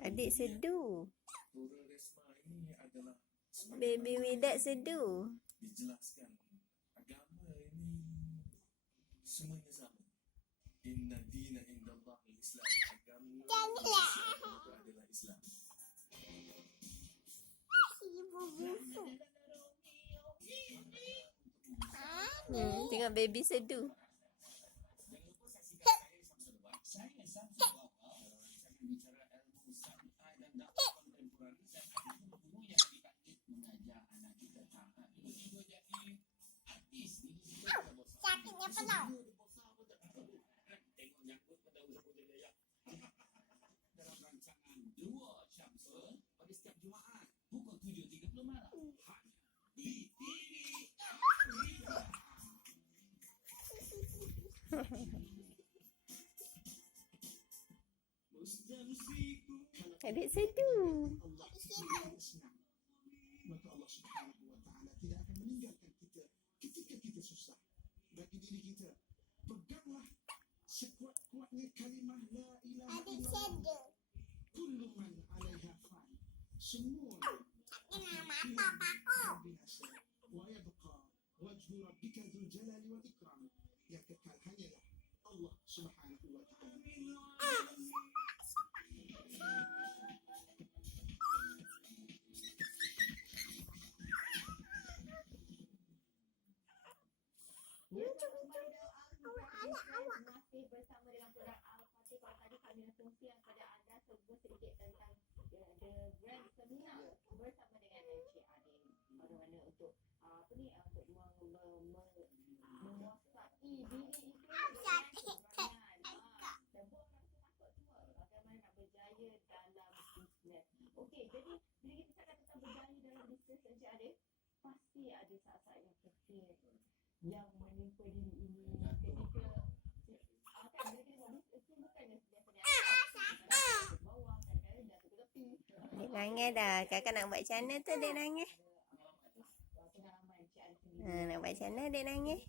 Adik sedu. Baby Widak sedu. Dijelaskan agama ini semuanya sama. Inna dina indallah al-Islam. Agama itu adalah Islam. Tengok baby sedu. Sakitnya penuh. Dalam rancangan Dua Syamsul pada setiap Jumaat pukul 7.30 malam hanya di Adik sedu. Maka Allah Subhanahu wa Ta'ala tidak akan meninggalkan kita ketika kita susah. Bagi diri kita, peganglah sekuat-kuatnya kalimah la ilaha illallah. Kullu man 'alaiha fan. Semua binasa. Wa yabqa wajhu rabbika dzul jalali wal ikram. Yang kekal hanyalah Allah Subhanahu wa Ta'ala. Masih bersama dengan program Al-Fatih. Kalau tadi kami nak kongsikan kepada anda sedikit tentang The Grand Seminar bersama dengan Encik Adin. Bagaimana untuk untuk menguasai diri itu dengan keberanian dan buang rasa takut semua. Bagaimana nak berjaya dalam bisnes. Okey, jadi bila kita cakap tentang berjaya dalam bisnes Encik Adin, pasti ada saat-saat yang kecil yang menimpa diri ini ketika kan bila kita buat bisnes bukannya biasanya bawah kadang-kadang jatuh ke tepi. Adik nangis dah. Kakak nak buat macam mana tu adik nangis? Pengalaman Encik Adin sendiri. Nak buat macam mana adik nangis?